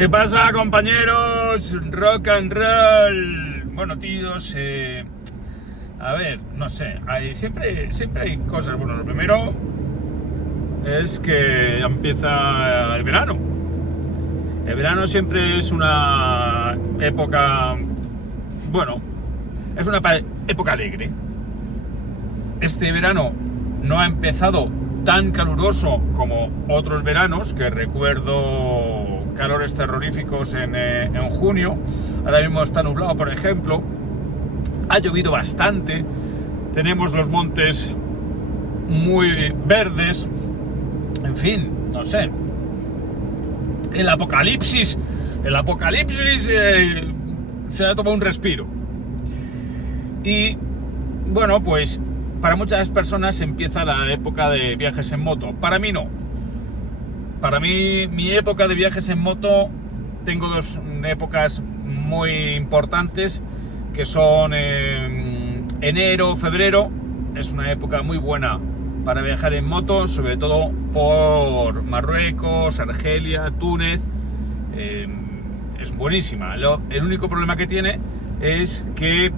¿Qué pasa, compañeros? Rock and roll. Bueno, tíos, a ver, no sé, siempre hay cosas. Bueno, lo primero es que empieza el verano. El verano siempre es una época, bueno, es una época alegre. Este verano no ha empezado tan caluroso como otros veranos, que recuerdo calores terroríficos en junio. Ahora mismo está nublado, por ejemplo. Ha llovido bastante. Tenemos los montes muy verdes. En fin, no sé. El apocalipsis se ha tomado un respiro. Y bueno, pues para muchas personas empieza la época de viajes en moto. Para mí no. Para mí, mi época de viajes en moto, tengo dos épocas muy importantes, que son enero, febrero. Es una época muy buena para viajar en moto, sobre todo por Marruecos, Argelia, Túnez. Es buenísima. El único problema que tiene es que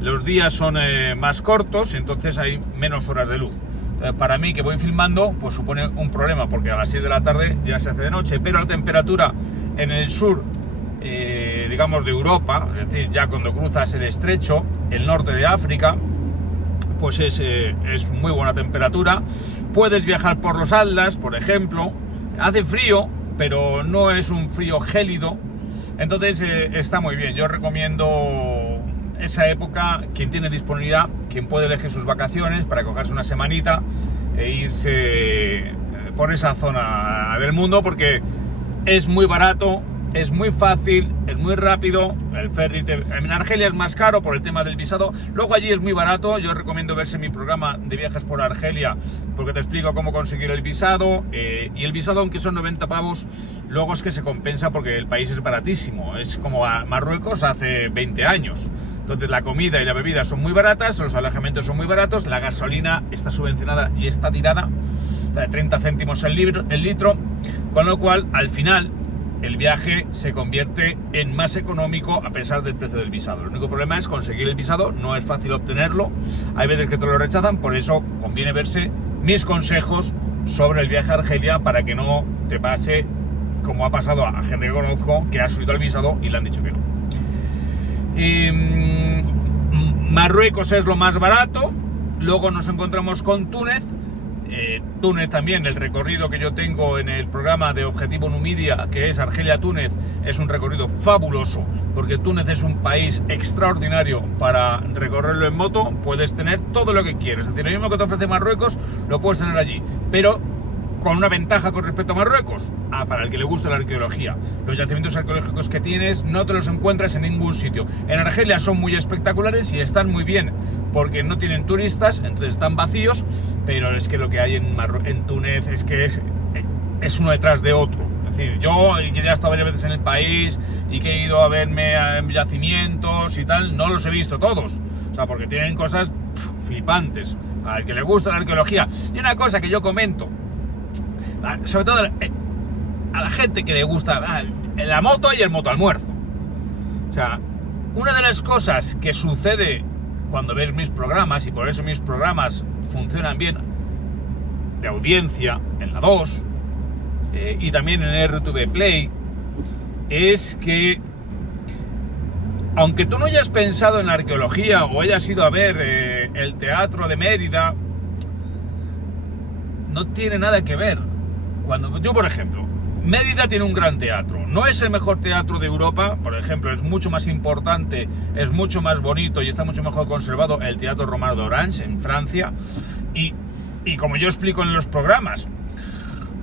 los días son más cortos y entonces hay menos horas de luz. Para mí, que voy filmando, pues supone un problema, porque a las 6 de la tarde ya se hace de noche, pero la temperatura en el sur, digamos, de Europa, es decir, ya cuando cruzas el estrecho, el norte de África, pues es muy buena temperatura. Puedes viajar por los Atlas, por ejemplo. Hace frío, pero no es un frío gélido, entonces está muy bien. Yo recomiendo esa época. Quien tiene disponibilidad, quien puede elegir sus vacaciones para cogerse una semanita e irse por esa zona del mundo, porque es muy barato, es muy fácil, es muy rápido. El ferry en Argelia es más caro por el tema del visado. Luego allí es muy barato. Yo recomiendo verse mi programa de viajes por Argelia, porque te explico cómo conseguir el visado. Y el visado, aunque son 90 pavos, luego es que se compensa porque el país es baratísimo. Es como a Marruecos hace 20 años. Entonces la comida y la bebida son muy baratas, los alojamientos son muy baratos, la gasolina está subvencionada y está tirada, de 30 céntimos el litro, con lo cual al final el viaje se convierte en más económico a pesar del precio del visado. El único problema es conseguir el visado, no es fácil obtenerlo, hay veces que te lo rechazan, por eso conviene verse mis consejos sobre el viaje a Argelia, para que no te pase como ha pasado a gente que conozco, que ha subido el visado y le han dicho que no. Marruecos es lo más barato. Luego nos encontramos con Túnez. Túnez también, el recorrido que yo tengo en el programa de Objetivo Numidia, que es Argelia-Túnez, es un recorrido fabuloso, porque Túnez es un país extraordinario para recorrerlo en moto. Puedes tener todo lo que quieres, es decir, lo mismo que te ofrece Marruecos lo puedes tener allí, pero con una ventaja con respecto a Marruecos. Para el que le gusta la arqueología, los yacimientos arqueológicos que tienes no te los encuentras en ningún sitio. En Argelia son muy espectaculares y están muy bien, porque no tienen turistas, entonces están vacíos, pero es que lo que hay en Túnez es que es uno detrás de otro. Es decir, yo, que ya he estado varias veces en el país y que he ido a verme a yacimientos y tal, no los he visto todos, o sea, porque tienen cosas flipantes, al que le gusta la arqueología. Y una cosa que yo comento, sobre todo a la gente que le gusta la moto y el motoalmuerzo. O sea, una de las cosas que sucede cuando ves mis programas, y por eso mis programas funcionan bien de audiencia en la 2 y también en RTV Play, es que aunque tú no hayas pensado en la arqueología o hayas ido a ver el teatro de Mérida, no tiene nada que ver. Cuando yo, por ejemplo, Mérida tiene un gran teatro, no es el mejor teatro de Europa, por ejemplo, es mucho más importante, es mucho más bonito y está mucho mejor conservado el Teatro Romano de Orange, en Francia, y como yo explico en los programas,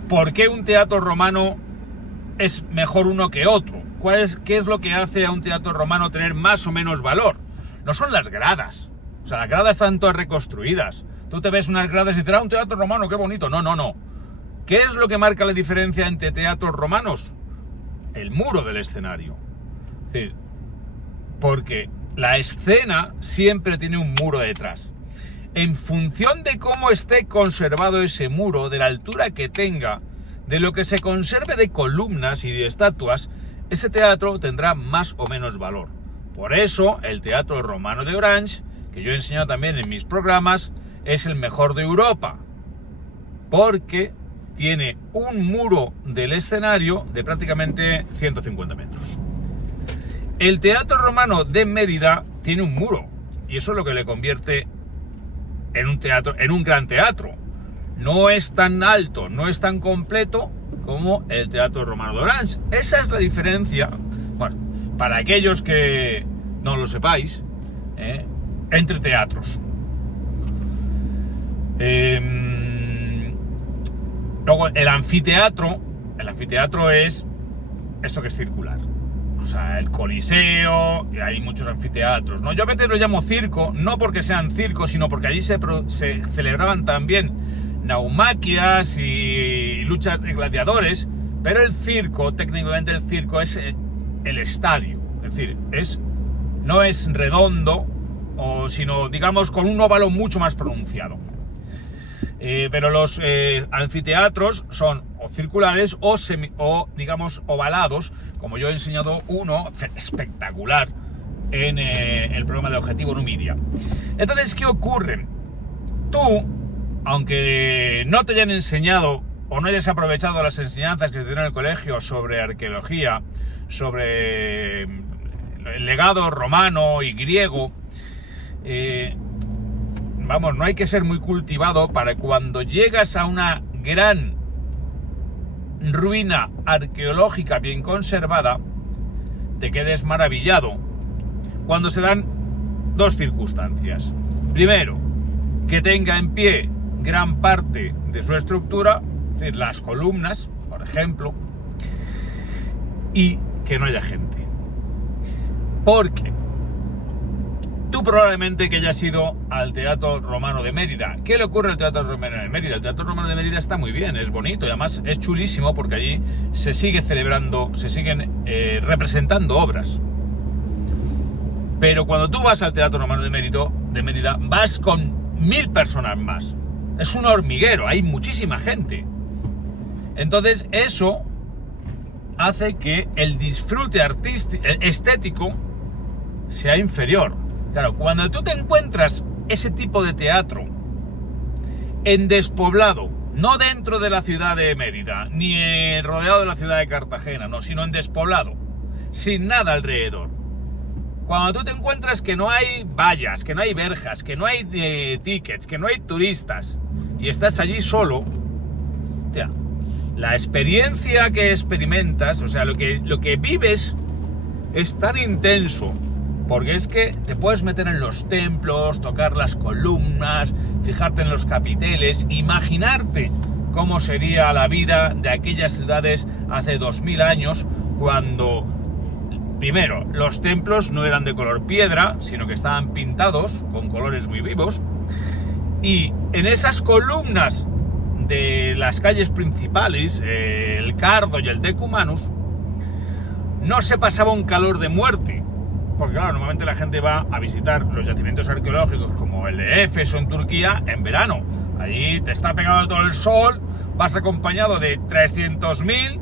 ¿por qué un teatro romano es mejor uno que otro? ¿Qué es lo que hace a un teatro romano tener más o menos valor? No son las gradas, o sea, las gradas están todas reconstruidas. Tú te ves unas gradas y dices, un teatro romano, qué bonito. No. ¿Qué es lo que marca la diferencia entre teatros romanos? El muro del escenario. Es decir, porque la escena siempre tiene un muro detrás. En función de cómo esté conservado ese muro, de la altura que tenga, de lo que se conserve de columnas y de estatuas, ese teatro tendrá más o menos valor. Por eso, el Teatro Romano de Orange, que yo he enseñado también en mis programas, es el mejor de Europa, porque tiene un muro del escenario de prácticamente 150 metros. El Teatro Romano de Mérida tiene un muro, y eso es lo que le convierte en un teatro, en un gran teatro. No es tan alto, no es tan completo como el Teatro Romano de Orange. Esa es la diferencia, bueno, para aquellos que no lo sepáis, entre teatros. Luego el anfiteatro es esto que es circular. O sea, el Coliseo, y hay muchos anfiteatros, ¿no? Yo a veces lo llamo circo, no porque sean circos, sino porque allí se celebraban también naumaquias y luchas de gladiadores, pero el circo, técnicamente el circo es el estadio, es decir, no es redondo, sino digamos con un óvalo mucho más pronunciado. Pero los anfiteatros son o circulares o digamos ovalados, como yo he enseñado uno espectacular en el programa de Objetivo Numidia. Entonces, ¿qué ocurre? Tú, aunque no te hayan enseñado o no hayas aprovechado las enseñanzas que te dieron en el colegio sobre arqueología, sobre el legado romano y griego, vamos, no hay que ser muy cultivado para cuando llegas a una gran ruina arqueológica bien conservada, te quedes maravillado cuando se dan dos circunstancias. Primero, que tenga en pie gran parte de su estructura, es decir, las columnas, por ejemplo, y que no haya gente. Porque tú probablemente que hayas ido al Teatro Romano de Mérida. ¿Qué le ocurre al Teatro Romano de Mérida? El Teatro Romano de Mérida está muy bien, es bonito y además es chulísimo porque allí se sigue celebrando, se siguen representando obras. Pero cuando tú vas al Teatro Romano de Mérida, vas con 1000 personas más. Es un hormiguero, hay muchísima gente. Entonces eso hace que el disfrute estético sea inferior. Claro, cuando tú te encuentras ese tipo de teatro en despoblado, no dentro de la ciudad de Mérida, ni rodeado de la ciudad de Cartagena, no, sino en despoblado, sin nada alrededor. Cuando tú te encuentras que no hay vallas, que no hay verjas, que no hay tickets, que no hay turistas, y estás allí solo, tía, la experiencia que experimentas, o sea, lo que vives es tan intenso. Porque es que te puedes meter en los templos, tocar las columnas, fijarte en los capiteles, imaginarte cómo sería la vida de aquellas ciudades hace 2000 años, cuando, primero, los templos no eran de color piedra, sino que estaban pintados con colores muy vivos, y en esas columnas de las calles principales, el Cardo y el Decumanus, no se pasaba un calor de muerte. Porque claro, normalmente la gente va a visitar los yacimientos arqueológicos como el de Éfeso en Turquía en verano. Allí te está pegando todo el sol, vas acompañado de 300.000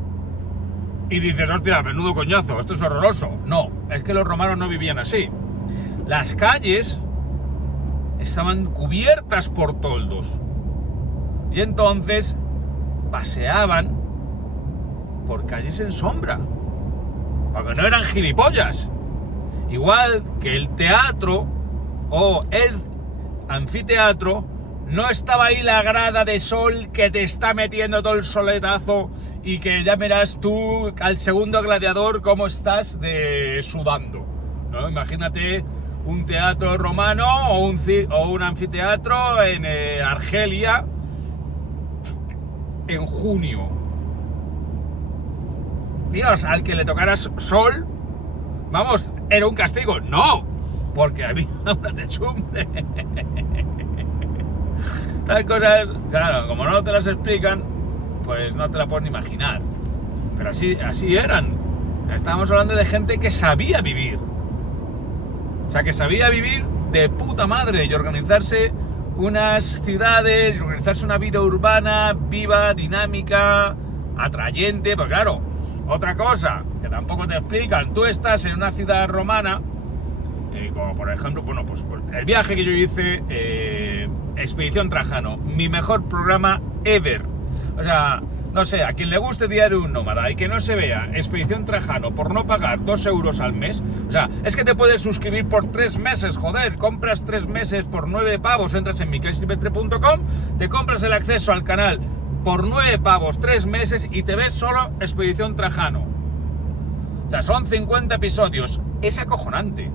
y dices, hostia, menudo coñazo, esto es horroroso. No, es que los romanos no vivían así. Las calles estaban cubiertas por toldos y entonces paseaban por calles en sombra, porque no eran gilipollas. Igual que el teatro o el anfiteatro, no estaba ahí la grada de sol que te está metiendo todo el soletazo y que ya verás tú al segundo gladiador cómo estás sudando, ¿no? Imagínate un teatro romano o un anfiteatro en Argelia en junio. Dios, al que le tocara sol, vamos, era un castigo. No, porque había una techumbre. Las cosas, claro, como no te las explican, pues no te la puedes ni imaginar. Pero así eran. Estábamos hablando de gente que sabía vivir. O sea, que sabía vivir de puta madre y organizarse unas ciudades, y organizarse una vida urbana, viva, dinámica, atrayente. Pues claro, Otra cosa que tampoco te explican, tú estás en una ciudad romana, como por ejemplo, bueno, pues el viaje que yo hice, Expedición Trajano, mi mejor programa ever. O sea, no sé, a quien le guste Diario de un Nómada y que no se vea Expedición Trajano por no pagar 2 euros al mes, o sea, es que te puedes suscribir por 3 meses, joder, compras 3 meses por 9 pavos, entras en miguelsilvestre.com, te compras el acceso al canal por 9 pavos, 3 meses y te ves solo Expedición Trajano. O sea, son 50 episodios, es acojonante.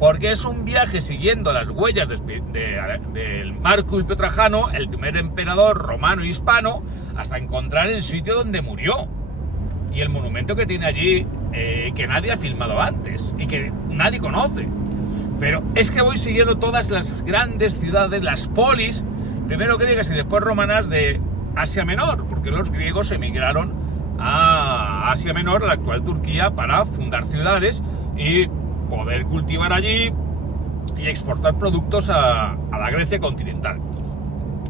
Porque es un viaje siguiendo las huellas del Marco Tulio Trajano, el primer emperador romano hispano, hasta encontrar el sitio donde murió. Y el monumento que tiene allí, que nadie ha filmado antes y que nadie conoce. Pero es que voy siguiendo todas las grandes ciudades, las polis, primero griegas y después romanas de Asia Menor, porque los griegos emigraron a Asia Menor, a la actual Turquía, para fundar ciudades y poder cultivar allí y exportar productos a la Grecia continental.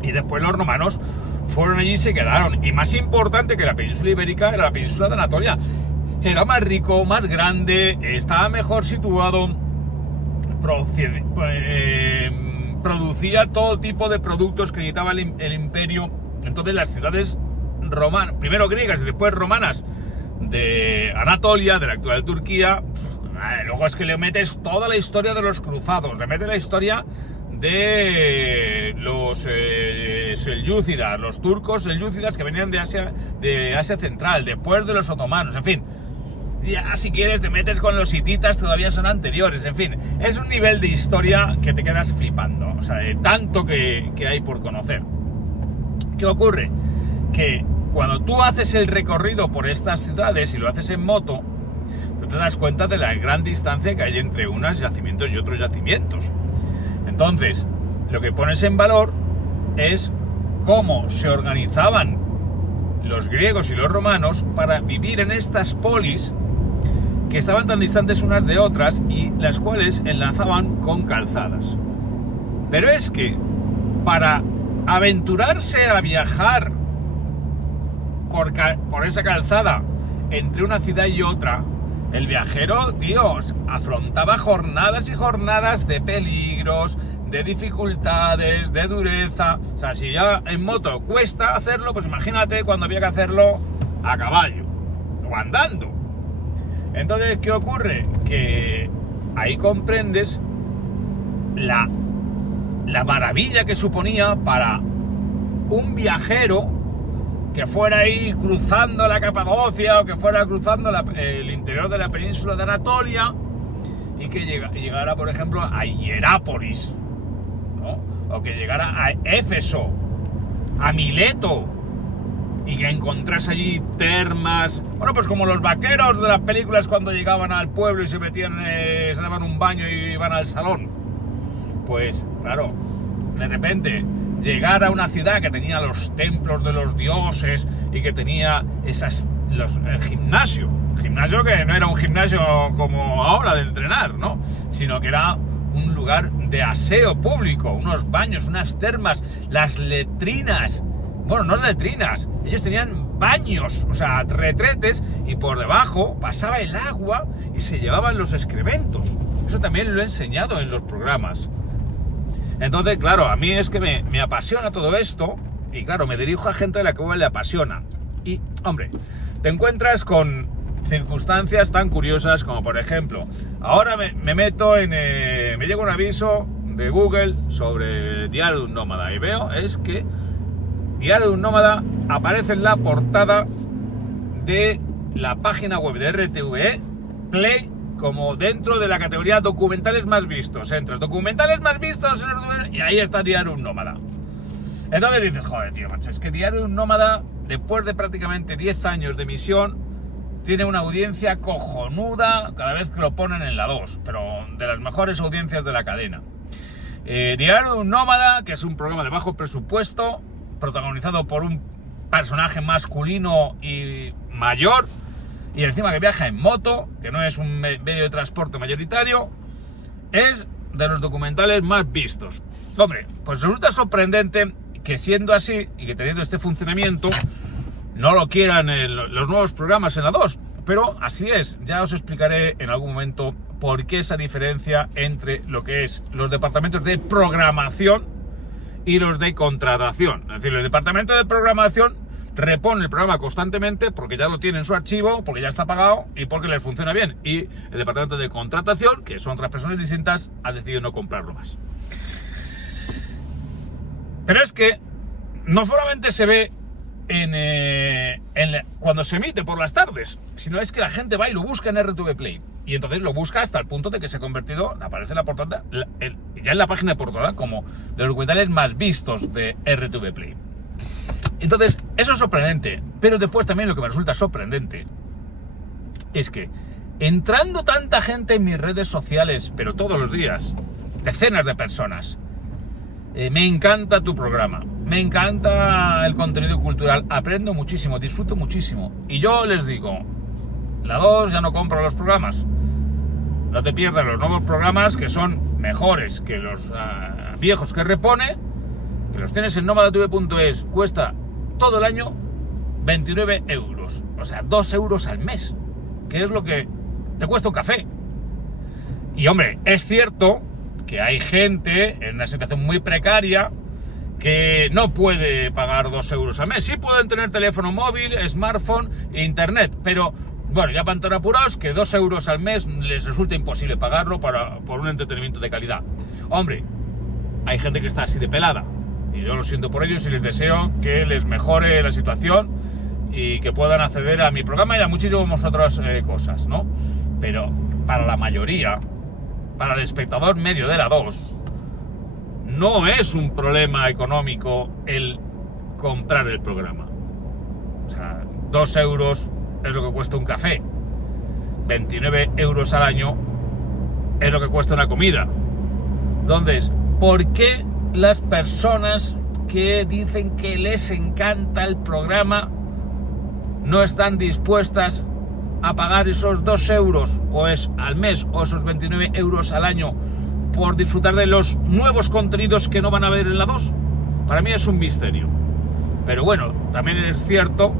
Y después los romanos fueron allí y se quedaron. Y más importante que la península ibérica era la península de Anatolia. Era más rico, más grande, estaba mejor situado, producía todo tipo de productos que necesitaba el imperio. Entonces las ciudades romanas, primero griegas y después romanas, de Anatolia, de la actual Turquía. Luego es que le metes toda la historia de los cruzados, le metes la historia de los selyúcidas, los turcos selyúcidas que venían de Asia Central, después de los otomanos, en fin. Ya si quieres te metes con los hititas, todavía son anteriores, en fin. Es un nivel de historia que te quedas flipando, o sea, de tanto que hay por conocer. ¿Qué ocurre? Que cuando tú haces el recorrido por estas ciudades y lo haces en moto, te das cuenta de la gran distancia que hay entre unos yacimientos y otros yacimientos. Entonces, lo que pones en valor es cómo se organizaban los griegos y los romanos para vivir en estas polis que estaban tan distantes unas de otras y las cuales enlazaban con calzadas. Pero es que para aventurarse a viajar por esa calzada entre una ciudad y otra, el viajero, tío, afrontaba jornadas y jornadas de peligros, de dificultades, de dureza. O sea, si ya en moto cuesta hacerlo, pues imagínate cuando había que hacerlo a caballo o andando. Entonces, ¿qué ocurre? Que ahí comprendes la maravilla que suponía para un viajero que fuera ahí cruzando la Capadocia o que fuera cruzando el interior de la península de Anatolia y que llegara, por ejemplo, a Hierápolis, ¿no? O que llegara a Éfeso, a Mileto, y que encontrase allí termas, bueno, pues como los vaqueros de las películas cuando llegaban al pueblo y se metían, se daban un baño y iban al salón. Pues claro, de repente llegar a una ciudad que tenía los templos de los dioses y que tenía el gimnasio que no era un gimnasio como ahora de entrenar, ¿no? Sino que era un lugar de aseo público, unos baños, unas termas, las letrinas, bueno, no letrinas, ellos tenían baños, o sea, retretes, y por debajo pasaba el agua y se llevaban los excrementos. Eso también lo he enseñado en los programas. Entonces, claro, a mí es que me apasiona todo esto y, claro, me dirijo a gente a la que le apasiona. Y, hombre, te encuentras con circunstancias tan curiosas como, por ejemplo, ahora me meto me llega un aviso de Google sobre Diario de un Nómada y veo es que Diario de un Nómada aparece en la portada de la página web de RTVE Play como dentro de la categoría documentales más vistos. Entras documentales más vistos y ahí está Diario de un Nómada. Entonces dices, joder, tío, macho, es que Diario de un Nómada, después de prácticamente 10 años de emisión, tiene una audiencia cojonuda cada vez que lo ponen en la 2, pero de las mejores audiencias de la cadena. Diario de un Nómada, que es un programa de bajo presupuesto, protagonizado por un personaje masculino y mayor, y encima que viaja en moto, que no es un medio de transporte mayoritario, es de los documentales más vistos. Hombre, pues resulta sorprendente que siendo así y que teniendo este funcionamiento, no lo quieran los nuevos programas en la 2, pero así es. Ya os explicaré en algún momento por qué esa diferencia entre lo que es los departamentos de programación y los de contratación. Es decir, el departamento de programación repone el programa constantemente porque ya lo tiene en su archivo, porque ya está pagado y porque les funciona bien. Y el departamento de contratación, que son otras personas distintas, ha decidido no comprarlo más. Pero es que no solamente se ve cuando se emite por las tardes, sino es que la gente va y lo busca en RTV Play. Y entonces lo busca hasta el punto de que se ha convertido, aparece en la portada, ya en la página de portada, como de los documentales más vistos de RTV Play. Entonces, eso es sorprendente. Pero después también lo que me resulta sorprendente es que entrando tanta gente en mis redes sociales, pero todos los días, decenas de personas, me encanta tu programa, me encanta el contenido cultural, aprendo muchísimo, disfruto muchísimo. Y yo les digo, la 2 ya no compro los programas. No te pierdas los nuevos programas que son mejores que los viejos que repone, que los tienes en nomadatv.es, cuesta todo el año 29 euros, o sea, 2 euros al mes, que es lo que te cuesta un café. Y hombre, es cierto que hay gente en una situación muy precaria que no puede pagar 2 euros al mes. Sí pueden tener teléfono móvil, smartphone e internet, pero bueno, ya van tan apurados que 2 euros al mes les resulta imposible pagarlo por un entretenimiento de calidad. Hombre, hay gente que está así de pelada y yo lo siento por ellos y les deseo que les mejore la situación y que puedan acceder a mi programa y a muchísimas otras cosas, ¿no? Pero para la mayoría, para el espectador medio de la 2, no es un problema económico el comprar el programa. O sea, 2 euros es lo que cuesta un café, 29 euros al año es lo que cuesta una comida. Entonces, ¿por qué las personas que dicen que les encanta el programa no están dispuestas a pagar esos 2 euros al mes o esos 29 euros al año por disfrutar de los nuevos contenidos que no van a ver en la 2? Para mí es un misterio. Pero bueno, también es cierto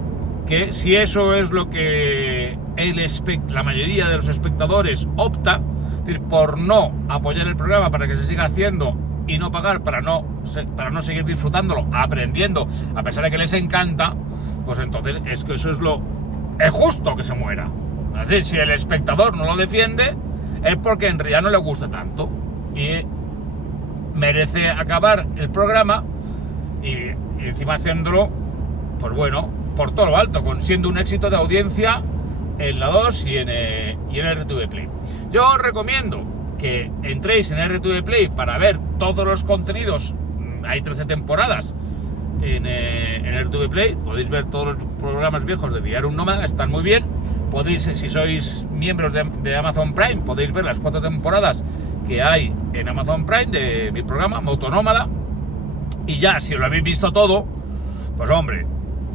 que si eso es lo que la mayoría de los espectadores opta, es decir, por no apoyar el programa para que se siga haciendo y no pagar para no seguir disfrutándolo, aprendiendo, a pesar de que les encanta, pues entonces es que eso es justo que se muera. Es decir, si el espectador no lo defiende, es porque en realidad no le gusta tanto y merece acabar el programa y encima haciéndolo, pues bueno, por todo lo alto, siendo un éxito de audiencia en la 2 y en RTV Play. Yo os recomiendo que entréis en RTV Play para ver todos los contenidos. Hay 13 temporadas en RTV Play. Podéis ver todos los programas viejos de Diario Un Nómada, están muy bien. Podéis, si sois miembros de Amazon Prime, podéis ver las 4 temporadas que hay en Amazon Prime de mi programa Motonómada. Y ya, si lo habéis visto todo, pues hombre,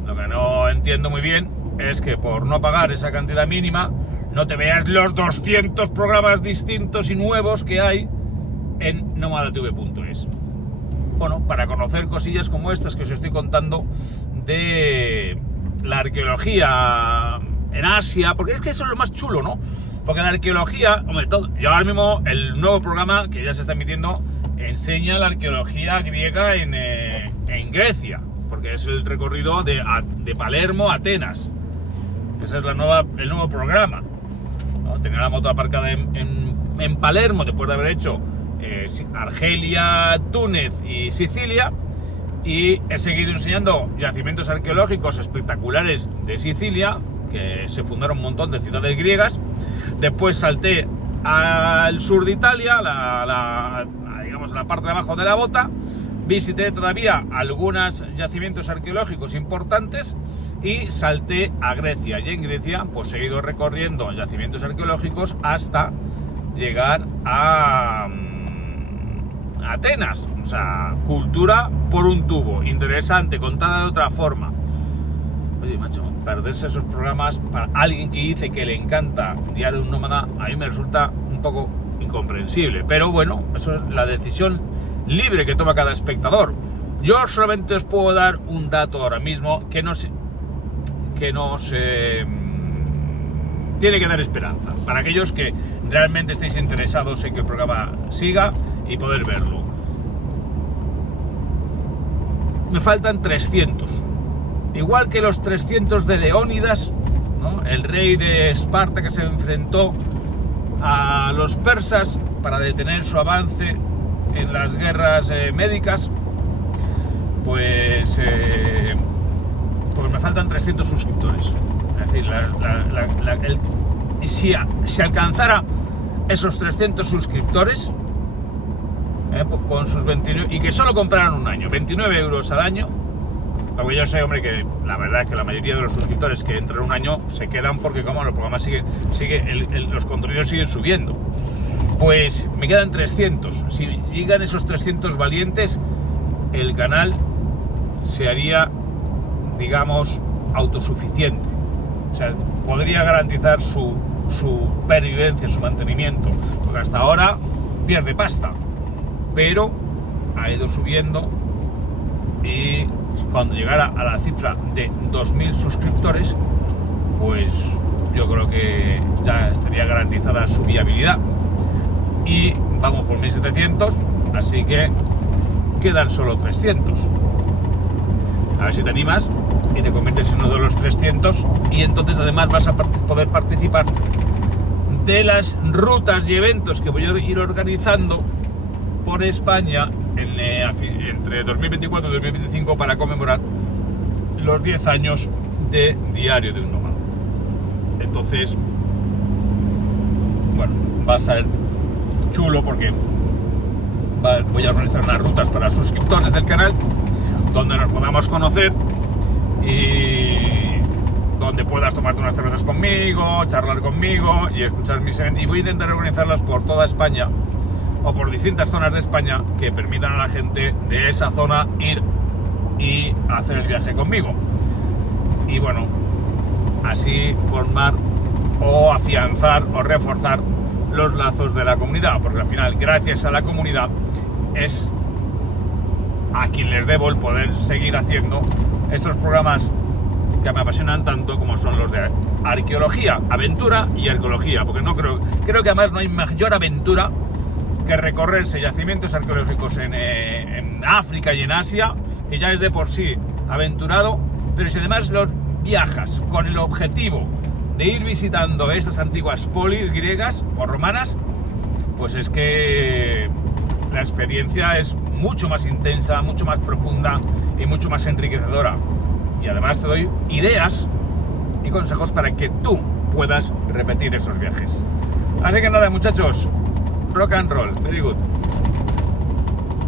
lo que no entiendo muy bien es que por no pagar esa cantidad mínima no te veas los 200 programas distintos y nuevos que hay en nomadatv.es. Bueno, para conocer cosillas como estas que os estoy contando de la arqueología en Asia, porque es que eso es lo más chulo, ¿no? Porque la arqueología, hombre, yo ahora mismo el nuevo programa que ya se está emitiendo enseña la arqueología griega en Grecia, porque es el recorrido de Palermo a Atenas. Ese es el nuevo programa, ¿no? Tenía la moto aparcada en Palermo después de haber hecho Argelia, Túnez y Sicilia, y he seguido enseñando yacimientos arqueológicos espectaculares de Sicilia, que se fundaron un montón de ciudades griegas. Después salté al sur de Italia, digamos a la parte de abajo de la bota, visité todavía algunos yacimientos arqueológicos importantes y salté a Grecia. Y en Grecia pues he ido recorriendo yacimientos arqueológicos hasta llegar a Atenas. O sea, cultura por un tubo, interesante, contada de otra forma. Oye, macho, perderse esos programas para alguien que dice que le encanta Diario de un Nómada, a mí me resulta un poco incomprensible. Pero bueno, eso es la decisión libre que toma cada espectador. Yo solamente os puedo dar un dato ahora mismo, que no sé, que nos tiene que dar esperanza para aquellos que realmente estéis interesados en que el programa siga y poder verlo. Me faltan 300, igual que los 300 de Leónidas, ¿no? El rey de Esparta que se enfrentó a los persas para detener su avance en las guerras médicas. Pues me faltan 300 suscriptores. Es decir, si alcanzara esos 300 suscriptores, con sus 29, y que solo compraran un año, 29 euros al año, porque yo sé, hombre, que la verdad es que la mayoría de los suscriptores que entran un año se quedan porque como el programa los contenidos siguen subiendo. Pues me quedan 300. Si llegan esos 300 valientes, el canal se haría, digamos, autosuficiente. O sea, podría garantizar su pervivencia, su mantenimiento, porque hasta ahora pierde pasta, pero ha ido subiendo, y cuando llegara a la cifra de 2000 suscriptores, pues yo creo que ya estaría garantizada su viabilidad. Y vamos por 1700, así que quedan solo 300. A ver si te animas y te conviertes en uno de los 300, y entonces además vas a poder participar de las rutas y eventos que voy a ir organizando por España entre 2024 y 2025 para conmemorar los 10 años de Diario de un Nómada. Entonces, bueno, va a ser chulo porque voy a organizar unas rutas para suscriptores del canal donde nos podamos conocer y donde puedas tomarte unas cervezas conmigo, charlar conmigo y escuchar mis eventos. Y voy a intentar organizarlas por toda España o por distintas zonas de España que permitan a la gente de esa zona ir y hacer el viaje conmigo. Y bueno, así formar o afianzar o reforzar los lazos de la comunidad, porque al final, gracias a la comunidad, es a quien les debo el poder seguir haciendo estos programas que me apasionan tanto, como son los de arqueología, aventura y arqueología, porque creo que además no hay mayor aventura que recorrerse yacimientos arqueológicos en África y en Asia, que ya es de por sí aventurado, pero si además los viajas con el objetivo de ir visitando estas antiguas polis griegas o romanas, pues es que la experiencia es mucho más intensa, mucho más profunda y mucho más enriquecedora. Y además te doy ideas y consejos para que tú puedas repetir esos viajes. Así que nada, muchachos, rock and roll, very good.